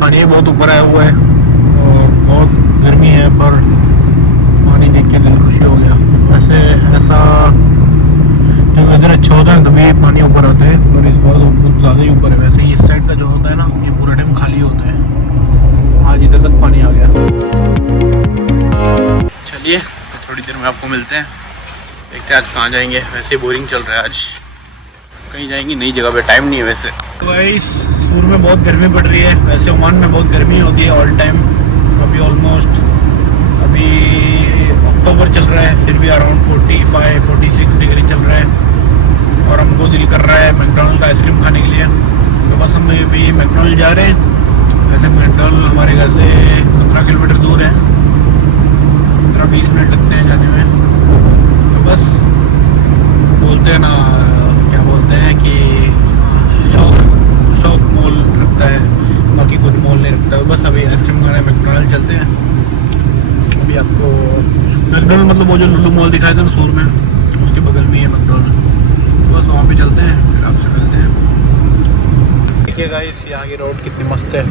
पानी बहुत ऊपर आया हुआ है और बहुत गर्मी है, पर पानी देख के दिल खुशी हो गया। वैसे ऐसा जब वेदर अच्छा होता है तभी पानी ऊपर आता है, पर इस बार तो कुछ ज़्यादा ही ऊपर है। वैसे इस साइड का जो होता है ना, ये पूरा टाइम खाली होता है। आज इधर तक पानी आ गया। चलिए तो थोड़ी देर में आपको मिलते हैं, देखते हैं आज कहाँ जाएंगे। वैसे बोरिंग चल रहा है आज, कहीं जाएंगे नई जगह पे, टाइम नहीं है वैसे। तो गाइस सूर में बहुत गर्मी पड़ रही है। वैसे ओमान में बहुत गर्मी होती है ऑल टाइम। अभी ऑलमोस्ट अभी अक्टूबर चल रहा है, फिर भी अराउंड 45-46 डिग्री चल रहा है। और हमको दिल कर रहा है मैकडॉनल्ड का आइसक्रीम खाने के लिए, तो बस हम अभी मैकडॉनल्ड जा रहे हैं। वैसे मैकडॉनल्ड हमारे घर से 15 किलोमीटर दूर है, 15-20 मिनट लगते हैं जाने में। तो बस बोलते हैं ना, क्या बोलते हैं कि शौक मोल रखता है, बाकी कुछ मोल नहीं रखता है। बस अभी आइसक्रीम खाने मैकडॉनल्ड चलते हैं। अभी आपको मैकडॉनल्ड मतलब वो जो लुलु मॉल दिखाया था ना सूर में, उसके बगल में ही है मैकडॉनल्ड। बस वहाँ पे चलते हैं, फिर आपसे मिलते हैं। देखिए गाइस यहाँ की रोड कितनी मस्त है।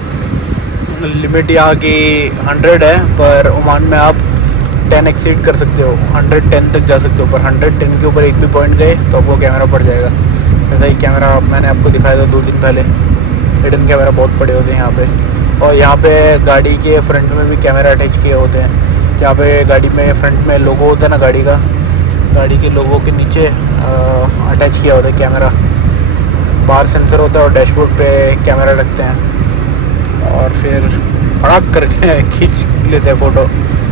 लिमिट यहाँ की 100 है, पर ओमान में आप 10 एक्सीड कर सकते हो, 110 तक जा सकते हो। पर 110 के ऊपर एक भी पॉइंट गए तो आपको कैमरा पड़ जाएगा। ऐसा ही कैमरा मैंने आपको दिखाया था 2 दिन पहले। हिडन कैमरा बहुत पड़े होते हैं यहाँ पे। और यहाँ पे गाड़ी के फ्रंट में भी कैमरा अटैच किए होते हैं। यहाँ पे गाड़ी में फ्रंट में लोगो होता है ना गाड़ी का, गाड़ी के लोगों के नीचे अटैच किया होता है कैमरा। बाहर सेंसर होता है और डैशबोर्ड पे कैमरा रखते हैं, और फिर फड़ाक करके खींच लेते हैं फ़ोटो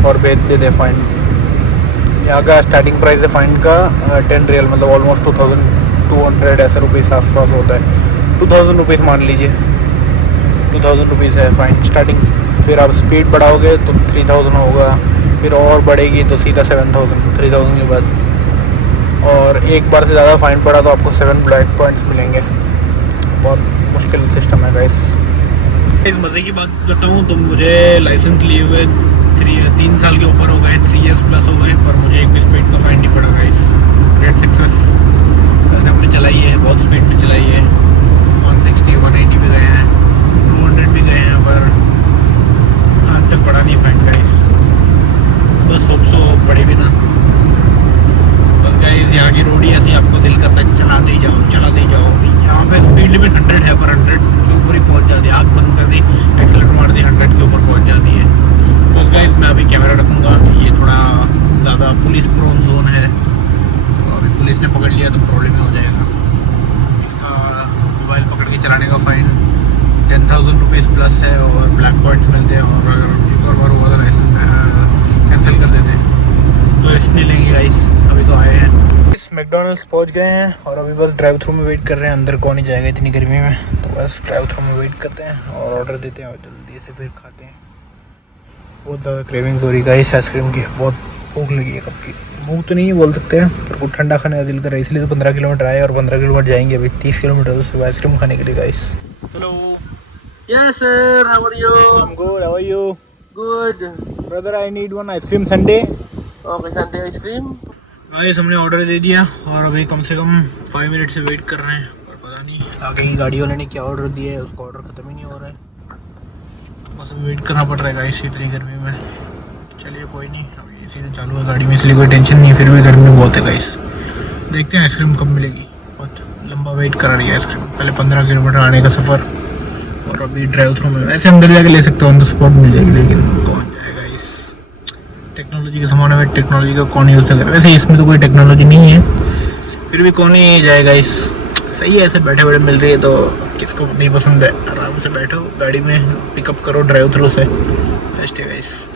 और भेज देते हैं फाइन। यहाँ का स्टार्टिंग प्राइस है फाइन का 10 रियल, मतलब ऑलमोस्ट 2200 ऐसे रुपीज़ आसपास होता है। 2000 रुपीज़ मान लीजिए, 2000 रुपीज़ है फ़ाइन स्टार्टिंग। फिर आप स्पीड बढ़ाओगे तो 3000 होगा, फिर और बढ़ेगी तो सीधा 7000 3000 के बाद। और एक बार से ज़्यादा फ़ाइन पड़ा तो आपको 7 ब्लैक पॉइंट्स मिलेंगे। बहुत मुश्किल सिस्टम है गाइस। इस मज़े की बात बताऊँ तो मुझे लाइसेंस लिए हुए 3 साल के ऊपर हो गए, 3 इयर्स प्लस हो गए, पर मुझे एक भी स्पीड का फाइन नहीं पड़ा गाइस। Great success. वैसे हमने चलाई है, बहुत स्पीड में चलाई है, 160 180 भी गए हैं, 200 भी गए हैं, पर आज तक पड़ा नहीं फाइन गाइस। बस होप सो पड़े भी ना। बस गाइस यहाँ की रोड ही ऐसी, आपको दिल करता है चलाते ही जाओ चलाते ही जाओ। यहाँ पे स्पीड लिमिट 100 है, पर 100 के ऊपर ही पहुँच जाती है। आँख बंद कर दी, एक्सेलेटर मार दी, 100 के ऊपर पहुँच जाती है। बस गाइस मैं अभी कैमरा रखूँगा, ये थोड़ा ज़्यादा पुलिस प्रोन जोन है, और अभी पुलिस ने पकड़ लिया तो प्रॉब्लम हो जाएगा। इसका मोबाइल पकड़ के चलाने का फ़ाइन 10,000 रुपीज़ प्लस है, और ब्लैक पॉइंट्स मिलते हैं। और अगर एक और बार हुआ तो लाइसेंस कैंसिल कर देते हैं, तो रेस्ट नहीं लेंगे गाइस। अभी तो आए हैं, इस मैकडॉनल्ड्स पहुंच गए हैं, और अभी बस ड्राइव थ्रू में वेट कर रहे हैं। अंदर कौन ही जाएगा इतनी गर्मी में, तो बस ड्राइव थ्रू में वेट करते हैं और ऑर्डर देते हैं, और जल्दी से फिर खाते हैं। बहुत ज़्यादा क्रेविंग हो रही है गाइस आइसक्रीम की, बहुत भूख लगी है कब की। भूख तो नहीं बोल सकते हैं, पर कुछ ठंडा खाने का दिल कर रहा है, इसलिए तो 15 किलोमीटर आए, और 15 किलोमीटर जाएंगे अभी 30 किलोमीटर तो सिर्फ आइसक्रीम खाने के लिए guys. Hello. Yes, sir. How are you? I'm good. How are you? Good. Brother, I need one ice cream sundae. Okay, Sunday ice cream. Guys हमने ऑर्डर दे दिया, और अभी कम से कम 5 मिनट से वेट कर रहे हैं, पर पता नहीं आगे ही गाड़ी वाले ने क्या ऑर्डर दिया है, उसका ऑर्डर ख़त्म ही नहीं हो रहा है। तो बस अभी वेट करना पड़ रहा है गाइस इतनी गर्मी में। चलिए कोई नहीं, अभी इसी से चालू है गाड़ी में, इसलिए कोई टेंशन नहीं, फिर भी गर्मी बहुत है गाइस। देखते हैं आइसक्रीम कब मिलेगी, बहुत लंबा वेट करा रही है आइसक्रीम। पहले 15 किलोमीटर आने का सफ़र, और अभी ड्राइव थ्रू में। ऐसे अंदर जाके ले सकते हो, ऑन द स्पॉट मिल जाएगी, लेकिन कौन जाएगा इस टेक्नोलॉजी के ज़माने में। टेक्नोलॉजी का कौन यूज़ करेगा, वैसे इसमें तो कोई टेक्नोलॉजी नहीं है, फिर भी कौन ही जाएगा इस। सही है, ऐसे बैठे बैठे मिल रही है तो किसको नहीं पसंद है। आराम से बैठो गाड़ी में, पिकअप करो ड्राइव थ्रू से, बेस्ट है गाइस।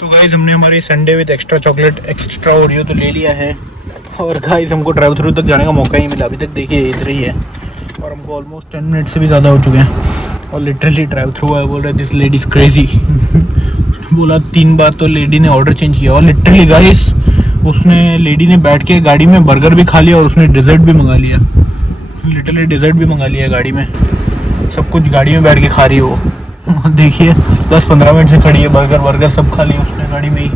तो गाइस हमने हमारी Sunday with extra chocolate extra Oreo तो ले लिया है, और गाइस हमको ड्राइव थ्रू तक जाने का मौका ही मिला अभी तक। देखिए इधर ही है, और हमको ऑलमोस्ट 10 मिनट से भी ज़्यादा हो चुके हैं, और लिटरली ड्राइव थ्रू है। बोल रहे दिस लेडी इज़ क्रेजी। उसने बोला 3 बार तो लेडी ने ऑर्डर चेंज किया, और लिटरली गाइस उसने लेडी ने बैठ के गाड़ी में बर्गर भी खा लिया, और उसने डिज़र्ट भी मंगा लिया। लिटरली डिज़र्ट भी मंगा लिया गाड़ी में, सब कुछ गाड़ी में बैठ के खा रही है वो। देखिए 10-15 मिनट से खड़ी है, बर्गर सब खा लिया उसने गाड़ी में ही।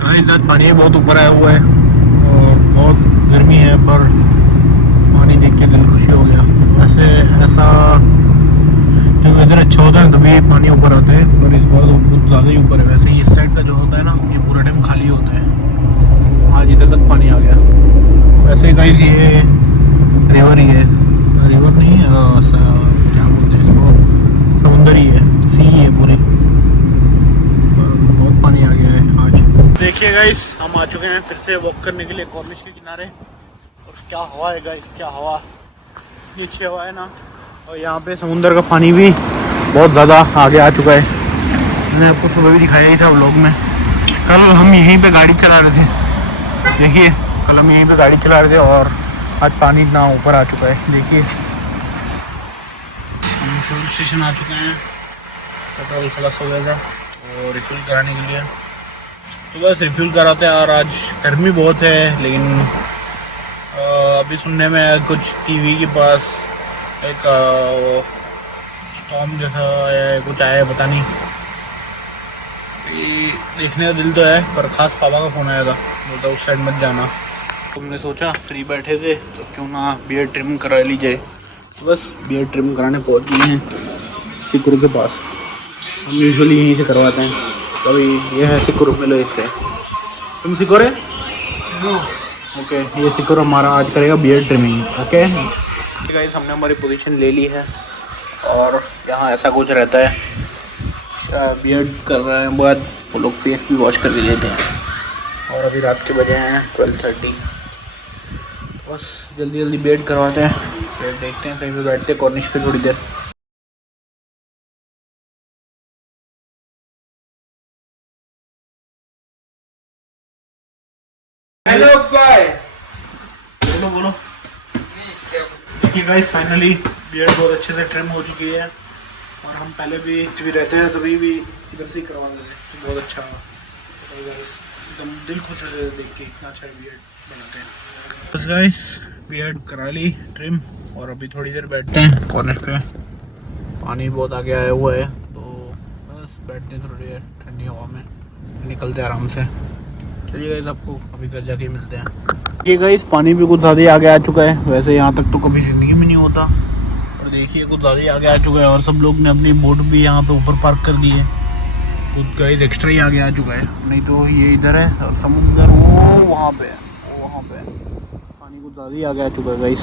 हाँ इस साथ पानी बहुत ऊपर आया हुआ है, और बहुत गर्मी है, पर पानी देख के दिल खुशी हो गया। वैसे कभी पानी ऊपर आता है, पर इस बार तो बहुत ज़्यादा ही ऊपर है। वैसे ही इस साइड का जो होता है ना, ये पूरा टाइम खाली होता है। आज इधर तक पानी आ गया। वैसे गाइस ये रिवर ही है, रिवर नहीं है, क्या बोलते हैं इसको, समुंदर ही है, सी है पूरी। बहुत पानी आ गया है आज। देखिए गाइस, हम आ चुके हैं फिर से वॉक करने के लिए कॉर्निश के किनारे। और क्या हवा है गाइस, क्या हवा, इतनी अच्छी हवा है ना। और यहाँ पे समुंदर का पानी भी बहुत ज़्यादा आगे आ चुका है। मैंने आपको सुबह भी दिखाया ही था व्लॉग में। कल हम यहीं पे गाड़ी चला रहे थे, देखिए कल हम यहीं पे गाड़ी चला रहे थे और आज पानी इतना ऊपर आ चुका है। देखिए हम फ्यूल स्टेशन आ चुके हैं, पेट्रोल खलास हो गया था और रिफ्यूल कराने के लिए। तो बस रिफ्यूल कराते हैं। और आज गर्मी बहुत है, लेकिन अभी सुनने में आया कुछ टीवी के पास एक स्टॉर्म जैसा है, कुछ आया है, पता नहीं। ये देखने का दिल तो है, पर खास पापा का फ़ोन आया था, बोलता उस साइड मत जाना। तुमने सोचा फ्री बैठे थे तो क्यों ना बियर्ड ट्रिम करा ली जाए। तो बस बियर्ड ट्रिम कराने पहुंच गए हैं सिकुर के पास। हम यूजुअली यहीं से करवाते हैं। तो ये है सिकुर, मिलो इससे। तुम सिकुर है? ओके, ये सिकुर हमारा आज करेगा बियर्ड ट्रिमिंग। ओके गाइस, हमने हमारी पोजीशन ले ली है और यहाँ ऐसा कुछ रहता है। बियर्ड करने के बाद वो लोग फेस भी वॉश करके लेते हैं। और अभी रात के बजे हैं 12:30। बस जल्दी जल्दी बियर्ड करवाते हैं, फिर देखते हैं कहीं पे बैठते हैं कॉर्निश पे थोड़ी देर। हेलो भाई। बोलो बोलो। देखिए गाइस, फाइनली बियर्ड बहुत अच्छे से ट्रिम हो चुकी है। और हम पहले भी रहते हैं तभी भी इधर से ही करवा देते हैं, तो बहुत अच्छा गाइस, एकदम दिल खुश हो जाता है देख के, इतना अच्छा बियर्ड बनाते हैं। बस गाइस, बियर्ड करा ली ट्रिम और अभी थोड़ी देर बैठते हैं कॉर्नर पे। पानी बहुत आगे आया हुआ है, तो बस बैठते हैं थोड़ी देर ठंडी हवा में, निकलते हैं आराम से। चलिए गाइस, आपको अभी घर जाके मिलते हैं। ये गाइस, पानी भी कुछ ज़्यादा ही आगे आ चुका है। वैसे यहाँ तक तो कभी ज़िंदगी में नहीं होता, और देखिए कुछ ज़्यादा ही आगे आ चुका है। और सब लोग ने अपनी बोट भी यहाँ पे ऊपर पार्क कर दी है। कुछ गाइस एक्स्ट्रा ही आगे आ चुका है, नहीं तो ये इधर है और समुद्र वो वहाँ पे है, वो वहाँ पे है। पानी कुछ ज़्यादा ही आगे आ चुका है गाइस।